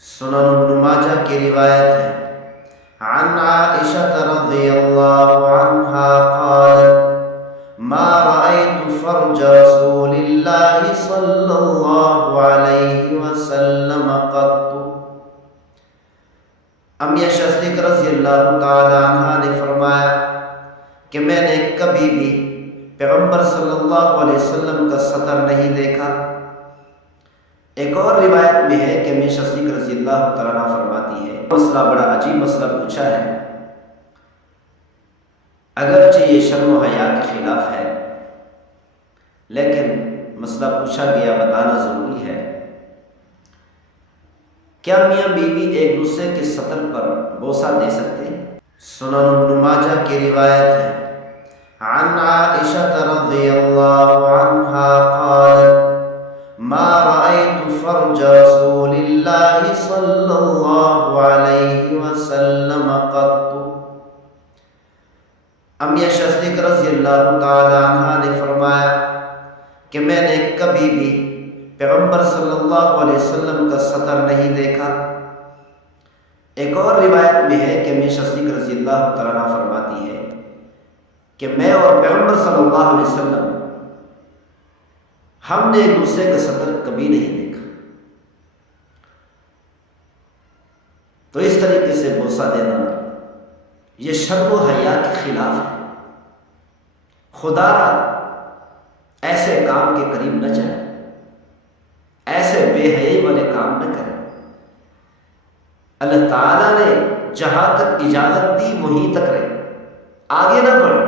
سنن ابن ماجہ کی روایت ہے عن عائشہ رضی اللہ عنہا قالت ما رأيت فرج رسول اللہ صلی اللہ علیہ وسلم قط۔ امیہ صدیق رضی اللہ تعالی عنہ نے فرمایا کہ میں نے کبھی بھی پیغمبر صلی اللہ علیہ وسلم کا سطر نہیں دیکھا۔ ایک اور روایت میں ہے کہ امیہ صدیق رضی اللہ تعالی عنہ فرماتی ہے، مسئلہ بڑا عجیب مسئلہ پوچھا ہے، اگرچہ یہ شرم و حیا کے خلاف ہے لیکن مسئلہ پوچھا گیا، بتانا ضروری ہے۔ کیا میاں بیوی ایک دوسرے کے سطر پر بوسہ دے سکتے ہیں؟ سنن ابن ماجہ کی روایت ہے عن عائشہ رضی اللہ عنہا قالت ما رأيت فرج رسول اللہ صلی اللہ علیہ وسلم قط۔ امیہ صدیق رضی اللہ تعالی عنہ نے فرمایا کہ میں نے کبھی بھی پیغمبر صلی اللہ علیہ وسلم کا سطر نہیں دیکھا۔ ایک اور روایت میں ہے کہ امیہ صدیق رضی اللہ تعالی عنہ فرماتی ہے کہ میں اور پیغمبر صلی اللہ علیہ وسلم ہم نے ایک دوسرے کا سطر کبھی نہیں دیکھا۔ تو اس طریقے سے بوسہ دینا یہ شرم و حیا کے خلاف ہے۔ خدا ایسے کام کے قریب نہ جائے، ایسے بے حیائی والے کام نہ کریں۔ اللہ تعالیٰ نے جہاں تک اجازت دی وہیں تک رہے، آگے نہ بڑھ۔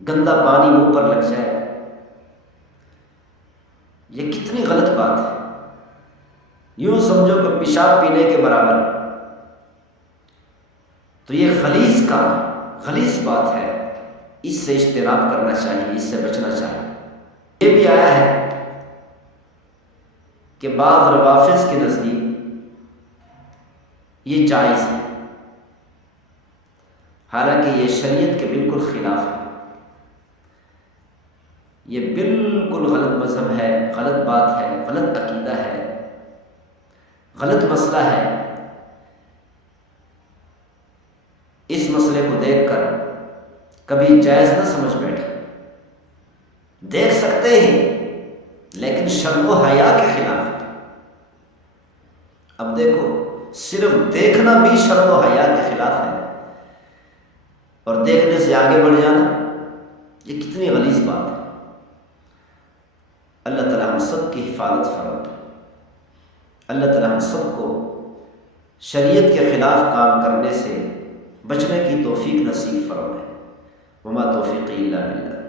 گندا پانی منہ پر لگ جائے، یہ کتنی غلط بات ہے۔ یوں سمجھو کہ پیشاب پینے کے برابر، تو یہ غلیظ کام، غلیظ بات ہے، اس سے اجتناب کرنا چاہیے، اس سے بچنا چاہیے۔ یہ بھی آیا ہے کہ بعض روافض کے نزدیک یہ جائز ہے، حالانکہ یہ شریعت کے بالکل خلاف ہے۔ یہ بالکل غلط مذہب ہے، غلط بات ہے، غلط عقیدہ ہے، غلط مسئلہ ہے۔ اس مسئلے کو دیکھ کر کبھی جائز نہ سمجھ بیٹھے۔ دیکھ سکتے ہیں لیکن شرم و حیا کے خلاف ہے۔ اب دیکھو، صرف دیکھنا بھی شرم و حیا کے خلاف ہے، اور دیکھنے سے آگے بڑھ جانا یہ کتنی غلیظ بات ہے۔ اللہ تعالیٰ ہم سب کی حفاظت فرمائے۔ اللہ تعالیٰ ہم سب کو شریعت کے خلاف کام کرنے سے بچنے کی توفیق نصیب فرمائے۔ وما توفیقی الا باللہ۔